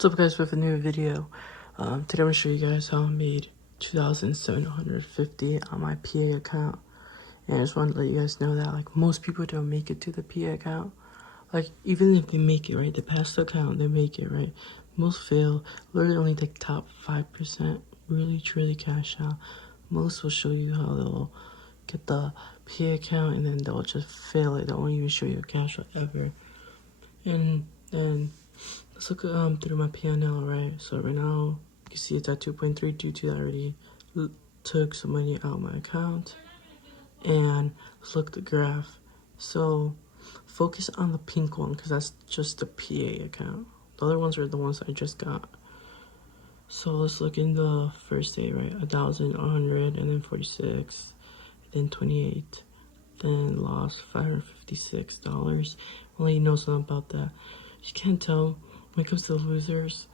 What's up guys, with a new video. Today I'm going to show you guys how I made 2,750 on my PA account. And I just wanted to let you guys know that like most people don't make it to the PA account. Like even if they make it, right, the past account, they make it, right. Most fail, literally only the top 5% really truly cash out. Most will show you how they'll get the PA account and then they'll just fail it. They won't even show you a cash out ever. And then let's look through my P&L, right? So right now, you can see it's at 2.3 due to that I already took some money out of my account. And let's look at the graph. So focus on the pink one because that's just the PA account. The other ones are the ones I just got. So let's look in the first day, right? 1,100 and then 46, then 28, then lost $556. I'll let you know something about that. You can't tell. When it comes to the losers,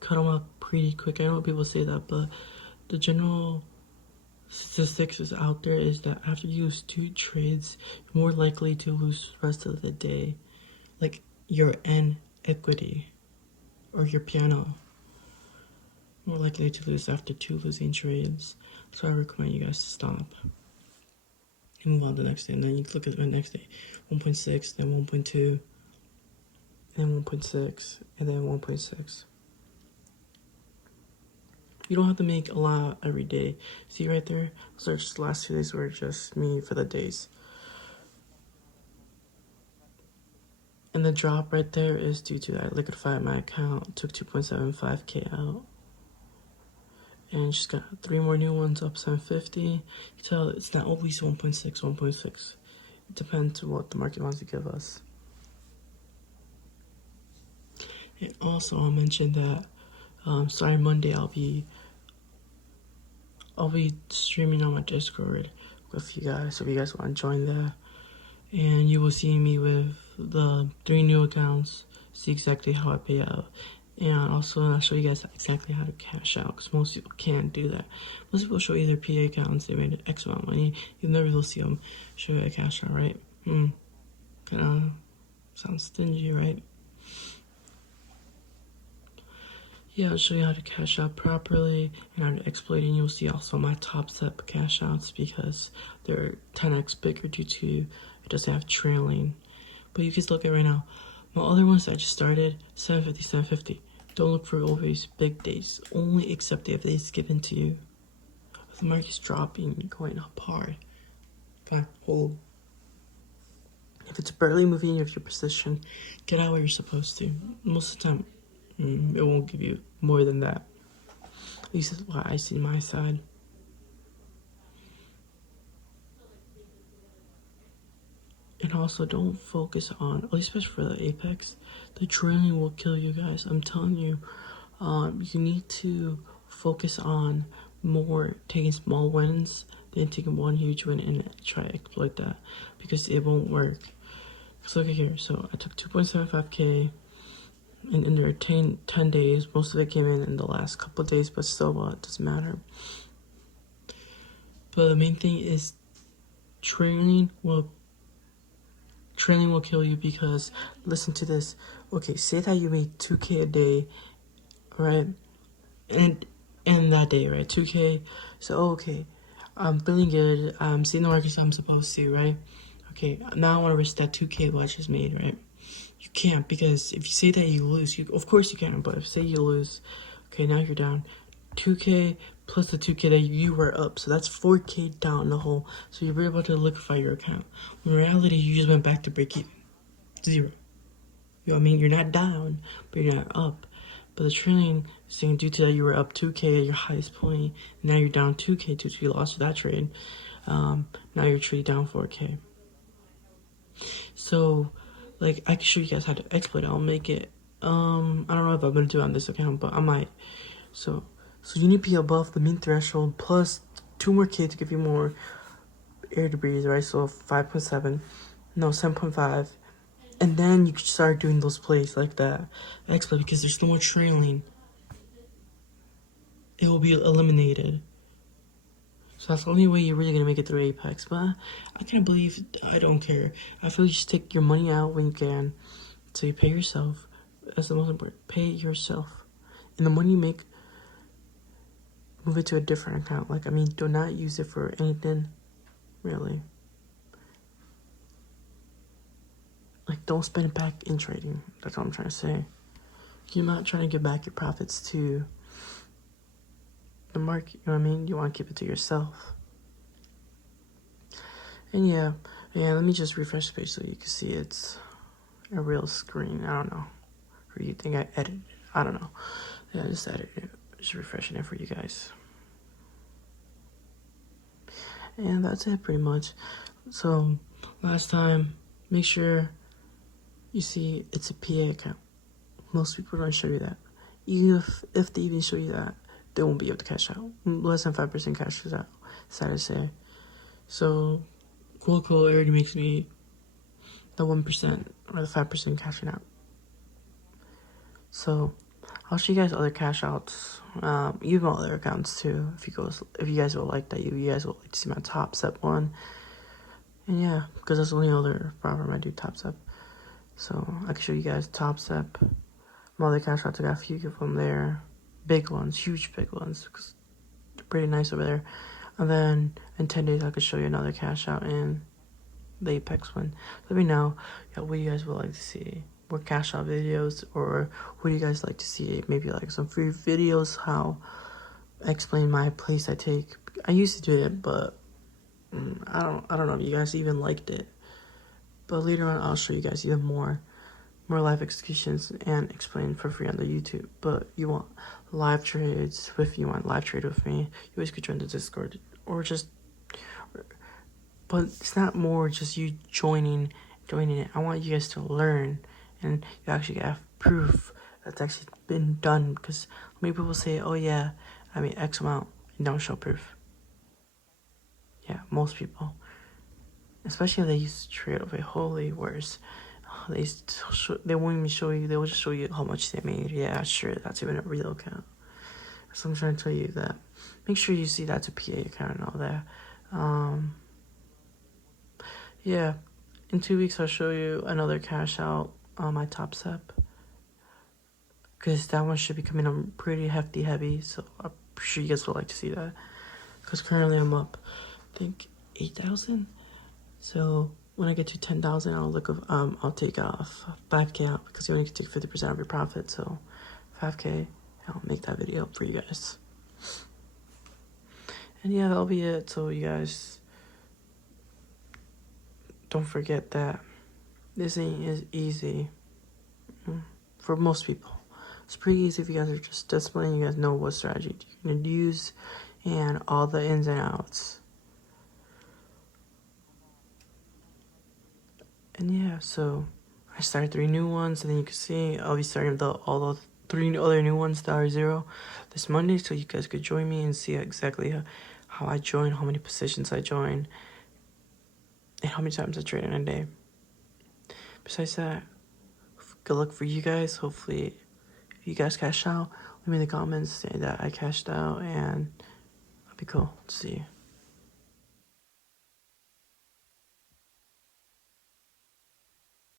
cut them up pretty quick. I know people say that, but the general statistics is out there is that after you lose 2 trades, you're more likely to lose the rest of the day. Like your N equity or your piano. More likely to lose after 2 losing trades. So I recommend you guys to stop. And move on to the next day. And then you look at the next day. 1.6, then 1.2. And 1.6, and then 1.6. You don't have to make a lot every day. See right there? Those are just the last 2 days were just me for the days. And the drop right there is due to that I liquidified my account, took 2.75k out. And just got 3 more new ones up 750. You can tell it's not always 1.6, 1.6. It depends on what the market wants to give us. And also, I'll mention that starting Monday, I'll be streaming on my Discord with you guys. So if you guys want to join that, and you will see me with the 3 new accounts, see exactly how I pay out, and also I'll show you guys exactly how to cash out because most people can't do that. Most people show you their PA accounts, they made X amount of money. You never will see them show you a cash out, right? Kind of sounds stingy, right? Yeah, I'll show you how to cash out properly and how to exploit it. And you'll see also my top step cash outs because they're 10x bigger due to it doesn't have trailing. But you can look at right now. My other ones that I just started, 750, 750. Don't look for always big days. Only accept it if it's given to you. If the market's dropping, going up hard. Fine, hold. If it's barely moving with your position, get out where you're supposed to. Most of the time, it won't give you more than that. At least that's what I see my side. And also don't focus on, at least especially for the Apex, the trailing will kill you guys. I'm telling you, you need to focus on more taking small wins than taking one huge win and try to exploit that because it won't work. So look at here, so I took 2.75k and in their 10 days, most of it came in the last couple of days, but still, it doesn't matter. But the main thing is trailing will kill you because, listen to this. Okay, say that you made 2k a day, right? And that day, right? 2k. So, okay, I'm feeling good. I'm seeing the markets I'm supposed to, right? Okay, now I want to risk that 2k what I just made, right? You can't because if you say that you lose, of course you can, but if say you lose, okay, now you're down 2k plus the 2k that you were up, so that's 4k down the hole. So you're about to liquefy your account. In reality, you just went back to break even, 0. You know what I mean? You're not down, but you're not up. But the trailing is saying due to that you were up 2k at your highest point, now you're down 2k due to you lost that trade. Now you're trading down 4k. So, like, I can show you guys how to exploit it. I'll make it, I don't know if I'm gonna do it on this account, but I might. So you need to be above the mean threshold plus 2 more K to give you more air debris, right? So 5.7, no, 7.5. And then you can start doing those plays like that. Exploit because there's no more trailing. It will be eliminated. So that's the only way you're really gonna make it through Apex. But I can't believe, I don't care. I feel you should take your money out when you can. So you pay yourself. that's the most important. Pay yourself. And the money you make, move it to a different account. Like, I mean, do not use it for anything, really. Like, don't spend it back in trading. That's what I'm trying to say. You're not trying to get back your profits to the market, you know what I mean? You want to keep it to yourself. And yeah, let me just refresh the page so you can see it's a real screen. I don't know. Or you think I edited it? I don't know. Yeah, I just edited it. Just refreshing it for you guys. And that's it pretty much. So, last time, make sure you see it's a PA account. Most people don't show you that. Even if they even show you that, they won't be able to cash out. Less than 5% cashes out. Sad to say. So, Quoco already makes me the 1% or the 5% cashing out. So, I'll show you guys other cash outs, even other accounts too. If you guys will like that, you guys will like to see my top step one. And yeah, because that's the only other platform I do top step. So I can show you guys top step. My other cash outs, I got a few of them there, big ones, huge big ones, because they're pretty nice over there. And then in 10 days, I could show you another cash out in the Apex one. Let me know what you guys would like to see. More cash out videos, or what do you guys like to see? Maybe like some free videos, how I explain my plays I take. I used to do it, but I don't know if you guys even liked it. But later on, I'll show you guys even more live executions and explain for free on the YouTube. But you want live trades you want live trade with me, you always could join the Discord, or just. But it's not more just you joining it. I want you guys to learn, and you actually have proof that's actually been done. Because many people say, "Oh yeah, I mean X amount," and don't show proof. Yeah, most people, especially if they use to trade over holy worse. They won't even show you. They will just show you how much they made. Yeah, sure, that's even a real account. So I'm trying to tell you that. Make sure you see that's a PA account and all that. Yeah, in 2 weeks I'll show you another cash out on my top step, because that one should be coming up pretty hefty heavy. So I'm sure you guys would like to see that. Because currently I'm up, I think 8,000. So when I get to 10,000, I'll take off 5K out, because you only can take 50% of your profit. So 5K, I'll make that video for you guys. And yeah, that'll be it. So you guys, don't forget that this ain't as easy for most people. It's pretty easy if you guys are just disciplined. You guys know what strategy you're gonna use and all the ins and outs. And yeah, so I started 3 new ones, and then you can see I'll be starting all the 3 other new ones that are 0 this Monday, so you guys could join me and see exactly how I join, how many positions I join, and how many times I trade in a day. Besides that, good luck for you guys. Hopefully, if you guys cash out, leave me in the comments saying that I cashed out, and that'll be cool to see you.